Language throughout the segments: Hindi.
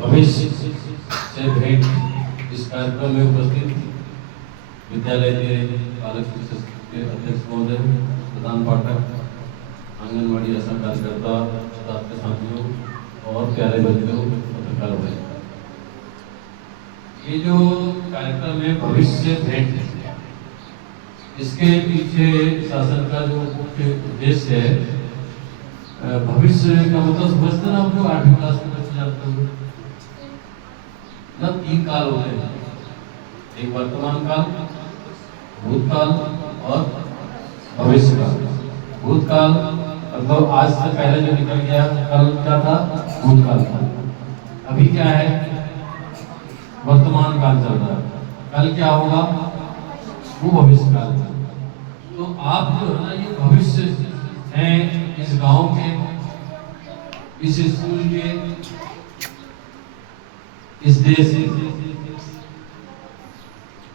भविष्य से भेंट इस कार्यक्रम में उपस्थित विद्यालय के पालक शिक्षक के अध्यक्ष महोदय, प्रधान पाठक, आंगनबाड़ी आशा कार्यकर्ता, स्टाफ के साथियों और प्यारे बच्चों, पत्रकार भाई, ये जो कार्यक्रम है भविष्य से भेंट, इसके पीछे शासन का जो मुख्य उद्देश्य है, भविष्य का मतलब समझते ना, जो 8वीं क्लास में बच्चे जाते हुए मतलब 3 काल होते हैं, एक वर्तमान काल, भूतकाल और भविष्य काल। भूतकाल मतलब आज से पहले जो निकल गया, कल क्या था, भूतकाल था। अभी क्या है, वर्तमान काल चल रहा है, कल क्या होगा, वो भविष्य काल था। तो आप जो है ना, ये भविष्य हैं इस गांव के, इस स्कूल के, इस देश के,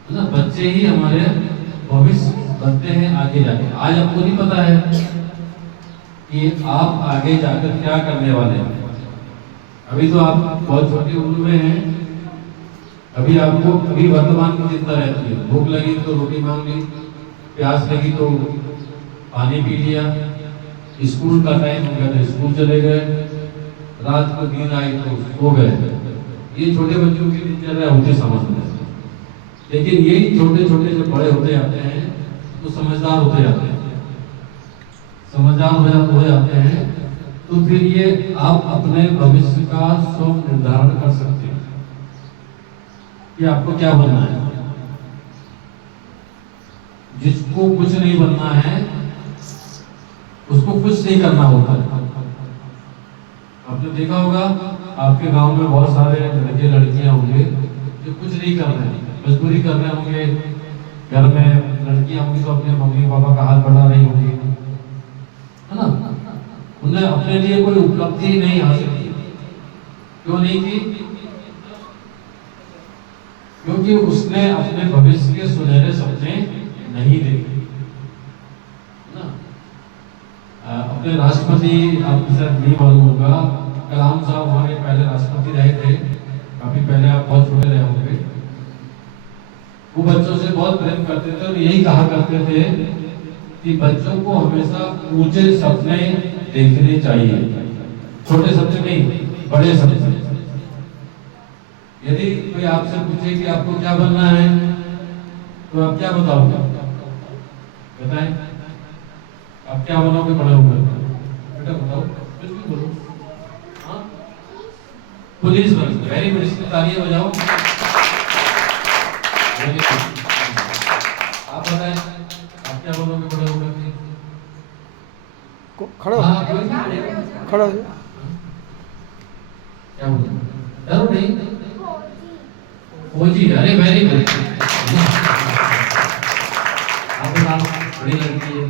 मतलब बच्चे ही हमारे भविष्य बनते हैं आगे जाके। आज आपको नहीं पता है कि आप आगे जाकर क्या करने वाले हैं। अभी तो आप बहुत छोटी उम्र में हैं, अभी आपको अभी वर्तमान की चिंता रहती है, भूख लगी तो रोटी मांग ली, प्यास लगी तो पानी पी लिया, स्कूल का टाइम हो गया तो स्कूल चले गए, रात को नींद आई तो सो गए। ये छोटे बच्चों की दिनचर्या होती समझ में। लेकिन यही छोटे छोटे जब बड़े होते जाते हैं तो समझदार होते जाते हैं, समझदार हो जाते हैं, तो फिर ये आप अपने भविष्य का स्वयं निर्धारण कर सकते हैं कि आपको क्या बनना है। जिसको कुछ नहीं बनना है उसको कुछ नहीं करना होता है। आपने देखा होगा आपके गांव में बहुत सारे लड़के लड़कियां होंगे जो कुछ नहीं कर रहे हैं, मजदूरी कर रहे होंगे, घर में लड़कियां होंगी तो अपने मम्मी पापा का हाथ बढ़ा रही होंगी, है ना। उन्हें अपने लिए कोई उपलब्धि नहीं हासिल की। क्यों नहीं की? क्योंकि उसने अपने भविष्य के सुनहरे सपने नहीं देखे ना। अपने राष्ट्रपति, आपको शायद नहीं मालूम होगा, कलाम साहब हमारे पहले राष्ट्रपति रहे थे, काफी पहले, आप बहुत छोटे रहे होंगे। वो बच्चों से बहुत प्रेम करते थे और यही कहा करते थे कि बच्चों को हमेशा ऊंचे सपने देखने चाहिए, छोटे सपने नहीं, बड़े सपने। यदि कोई आपसे पूछे कि आपको क्या बनना है तो आप क्या बताओगे? बताएं, आप क्या बनोगे बड़े होकर? बेटा बताओ, कुछ भी बोलो। हाँ, पुलिस बन। वेरी गुड, इसमें तालियां बजाओ। आप बताएं, आप क्या बनोगे बड़े होकर? खड़ो खड़ो क्या बोलो? डरो नहीं, फौजी। अरे वेरी गुड। आपके नाम बड़ी लड़की है,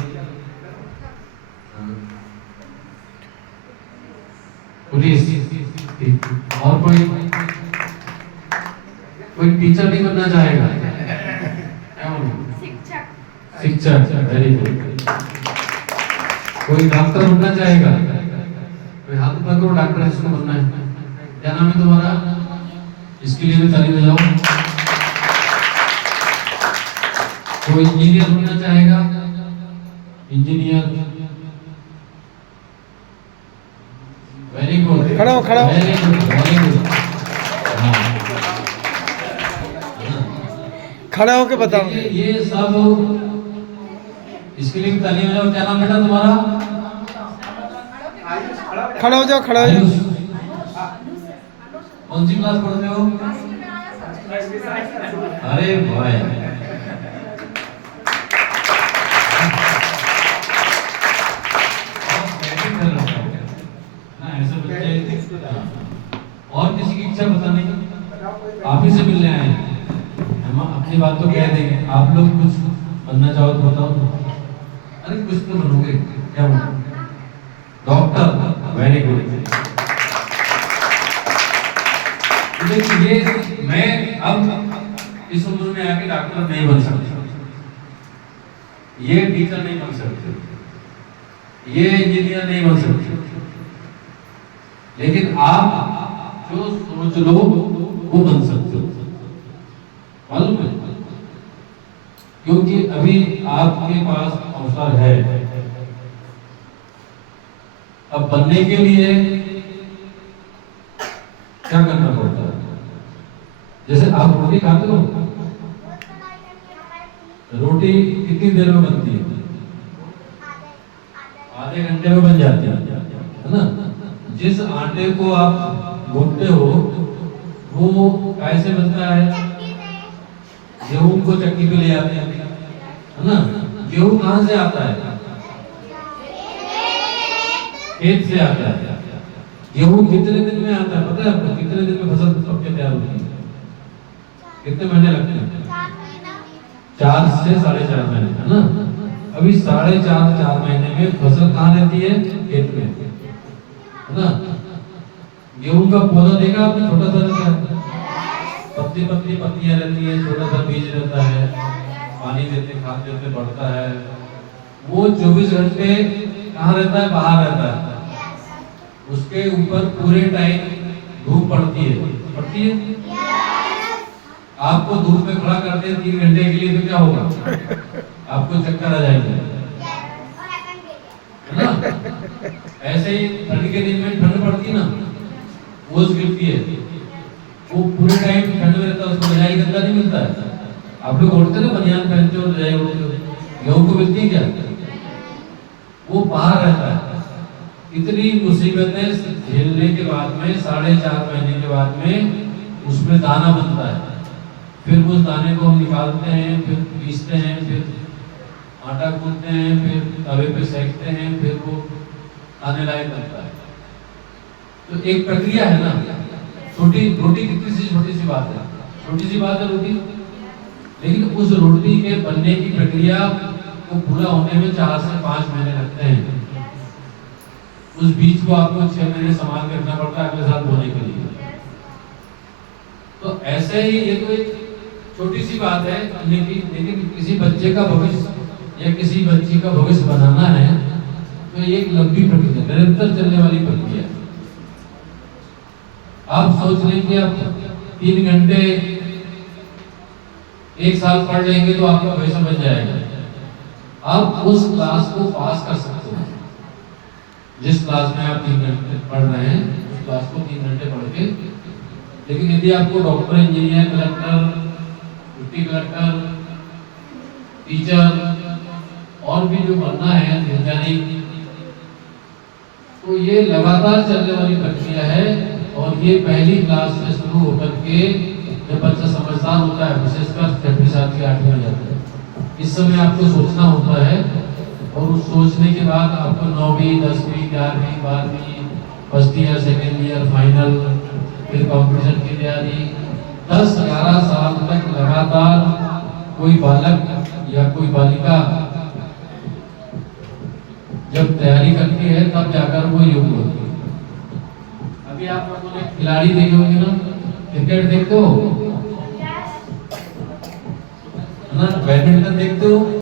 पुलिस। और कोई टीचर नहीं बनना चाहेगा? क्या बनना? शिक्षक। Very good. कोई डॉक्टर बनना चाहेगा? कोई हाथ पकड़ो, डॉक्टर इसको बनना है। क्या नाम है तुम्हारा? इसके लिए भी ताली बजाओ। कोई इंजीनियर बनना चाहेगा? इंजीनियर। वेरी गुड, खड़ा हो, खड़ा हो। Very good, very good. खड़ा होके बताओ। ये सब, इसके लिए भी ताली बजाओ। क्या नाम बेटा तुम्हारा? खड़ा हो जाओ, खड़ा हो जाओ। कौन सी क्लास पढ़ते हो? अरे भाई, ऐसे बच्चे। और किसी की इच्छा बताने की? आप ही से मिलने आए हैं, हम अपनी बात तो कह देंगे, आप लोग कुछ बनना चाहो तो बताओ। अरे कुछ तो बनोगे, क्या बनोगे? डॉक्टर। Very good. देखिए, मैं अब इस उम्र में आके डॉक्टर नहीं बन सकता, ये टीचर नहीं बन सकते, ये इंजीनियर नहीं बन सकते, लेकिन आप जो सोच लो वो बन सकते हो, मालूम है? क्योंकि अभी आपके पास अवसर है। अब बनने के लिए क्या करना पड़ता है? जैसे आप रोटी खाते हो, रोटी कितनी देर में बनती है? आधे घंटे में बन जाती है ना? जिस आटे को आप गूंथते हो वो कैसे बनता है? गेहूं को चक्की पे ले आते हैं, है ना? गेहूं कहां से आता है? खेत से आता है। गेहूं कितने दिन में आता है पता है आपको? कितने दिन में फसल पक के तैयार होती है? कितने महीने लगते हैं? 4 से 4.5 महीने, है ना? अभी 4.5 महीने में फसल कहाँ रहती है? खेत में, है ना? गेहूं का पौधा देखा आपने? छोटा सा रहता है, पतली पतली पत्तियां रहती है, छोटा सा बीज रहता है, पानी देते खाद देते बढ़ता है। वो 24 घंटे कहाँ रहता है? बाहर रहता है। उसके ऊपर पूरे टाइम धूप पड़ती है। आपको धूप में खड़ा करते हैं 3 घंटे के लिए तो क्या होगा? आपको चक्कर आ जाएगा, है ना? ऐसे ही ठंड के दिन में ठंड पड़ती है ना, ओस गिरती है, वो पूरे टाइम ठंड में रहता है, उसको रजाई गद्दा नहीं मिलता है। आप लोग ओढ़ते ना, बनियान पहनते हो, रजाई ओढ़ते हो, गेहूं को मिलती है क्या? वो बाहर रहता है। इतनी मुसीबतें झेलने के बाद में 4.5 महीने के बाद में उसमें दाना बनता है। फिर उस दाने को हम निकालते हैं, फिर पीसते हैं, फिर आटा गूंथते हैं, फिर तवे पे सेकते हैं, फिर वो खाने लायक बनता है। तो एक प्रक्रिया है ना। छोटी रोटी कितनी सी छोटी सी बात है, छोटी सी बात है रोटी, लेकिन उस रोटी के बनने की प्रक्रिया को पूरा होने में 4 से 5 महीने लगते हैं। उस बीज को आपको 6 महीने संभाल के रखना पड़ता है अगले साल बोने के लिए। तो ऐसे ही ये तो एक छोटी सी बात है, लेकिन किसी बच्चे का भविष्य या किसी बच्ची का भविष्य बनाना है तो ये एक लंबी प्रक्रिया, निरंतर चलने वाली प्रक्रिया है। आप सोच लें कि आप 3 घंटे 1 साल पढ़ लेंगे तो आपका भविष्य बन जाएगा। आप उस क्लास को पास कर सकते हैं, जिस क्लास में आप 3 घंटे पढ़ रहे हैं उस क्लास को 3 घंटे पढ़ के। लेकिन यदि आपको doctor, engineer, collector, deputy collector, teacher और भी जो बनना है, वैज्ञानिक, तो ये लगातार चलने वाली प्रक्रिया है। और ये पहली क्लास से शुरू होकर के जब बच्चा समझदार होता है, विशेषकर 6वीं 7वीं 8वीं में जाता है, इस समय आपको सोचना होता है। और उस सोचने के बाद आपको 9वीं 10वीं 11वीं 12वीं first year, second year, final, फिर कॉम्पिटिशन की तैयारी, 10-11 साल तक लगातार कोई बालक या कोई बालिका जब तैयारी करती है तब जाकर वो योग्य होती है। अभी आप लोगों ने खिलाड़ी देखे होंगे ना, क्रिकेट देखते हो ना, बैडमिंटन देखते हो।